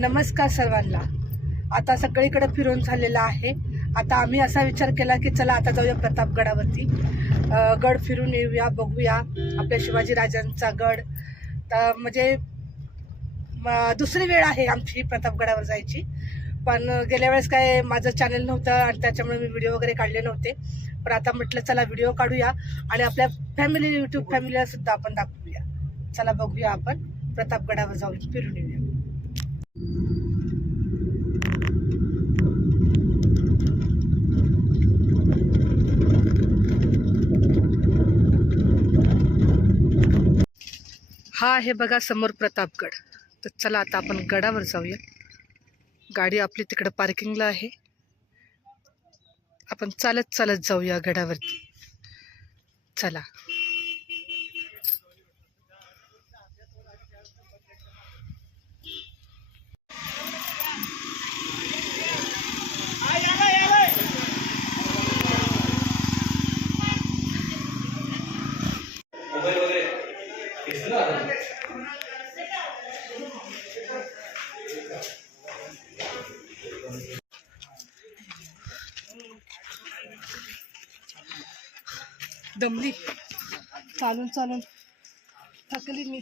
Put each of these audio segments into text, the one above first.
नमस्कार सर्वांना। आता सगळीकडे फिरून झालेला आहे। आता आम्ही असा विचार केला की चला आता जाऊया प्रतापगडावरती, गड फिरून येऊया, बघूया आपल्या शिवाजी राजांचा गड। तर म्हणजे दुसरी वेळ आहे आमची प्रतापगडावर जायची, पण गेल्या वेळेस काय माझं चॅनल नव्हतं आणि त्याच्यामुळे मी व्हिडिओ वगैरे काढले नव्हते। पण आता म्हटलं चला व्हिडिओ काढूया आणि आपल्या फॅमिली यूट्यूब फॅमिलीला सुद्धा आपण दाखवूया। चला बघूया, आपण प्रतापगडावर जाऊन फिरून येऊया। हा आहे बघा समोर प्रतापगड। तर चला आता आपण गडावर जाऊया। गाडी आपली तिकडे पार्किंगला आहे, आपण चालत चालत जाऊया गडावरती। चला। दमली, चालून चालून थकली मी।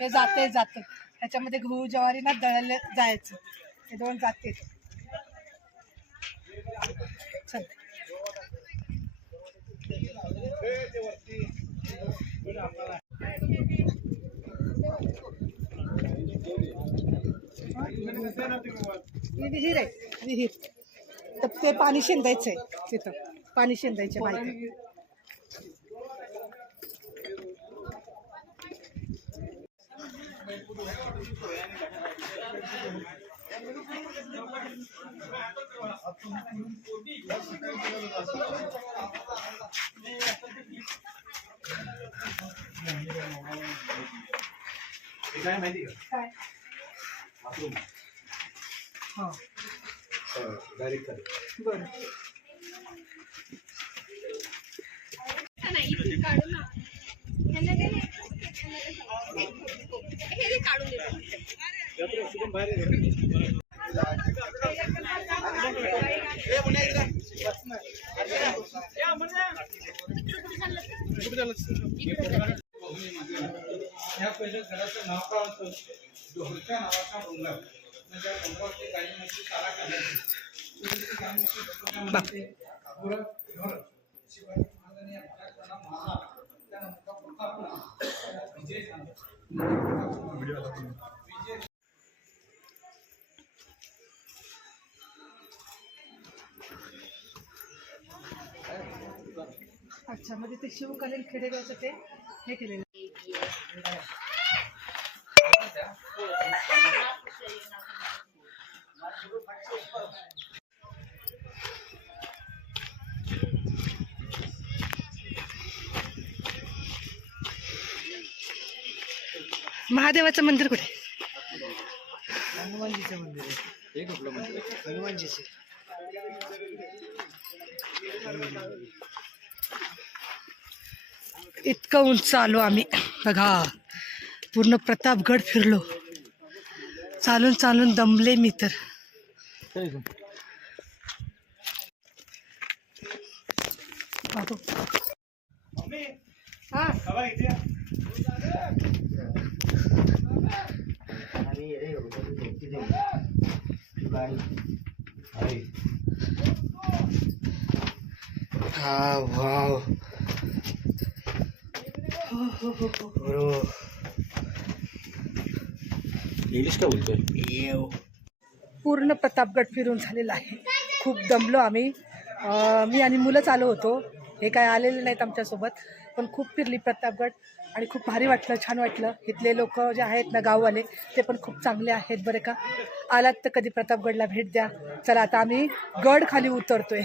हे जाते ह्याच्यामध्ये गहू ज्वारी ना दळले जायचं, हे दोन जाते। चल विहीर आहे, विहीर। तर ते पाणी शिंदायचंय, तिथं पाणी शिंदायचे माहिती। काय माहिती का? काय? हां डायरेक्ट कर। बरं या पहिल्या घराचं नाव काय होतं? ढोलक्या नावाचा डोंगर। म्हणजे डोंगरावरती काही म्हशी चारा करायची। शिवाजी महाराजांनी या भागात मारला, त्यानंतर प्रतापगड विजय झाला। अच्छा, म्हणजे ते शिवकालीन खेडेगावचं ते हे केलेलं। महादेवाचं मंदिर कुठे? हनुमानजीचं मंदिर आहे। हे कुठलं मंदिर आहे? हनुमानजीचं। इतकं उंच आलो आम्ही बघा, पूर्ण प्रतापगड फिरलो। चालून चालून दमले मी तर। हा वाव, इंग्लिश का बोलतोय? पूर्ण प्रतापगड फिरून झालेला आहे। खूप दमलो आम्ही, मी आणि मुलंच आलो होतो, हे काय आलेले नाहीत आमच्यासोबत। पण खूप फिरली प्रतापगड आणि खूप भारी वाटलं, छान वाटलं। इथले लोक जे आहेत ना, गाववाले, ते पण खूप चांगले आहेत बरं का। आलात तर कधी प्रतापगडला भेट द्या। चला आता आम्ही गड खाली उतरतोय।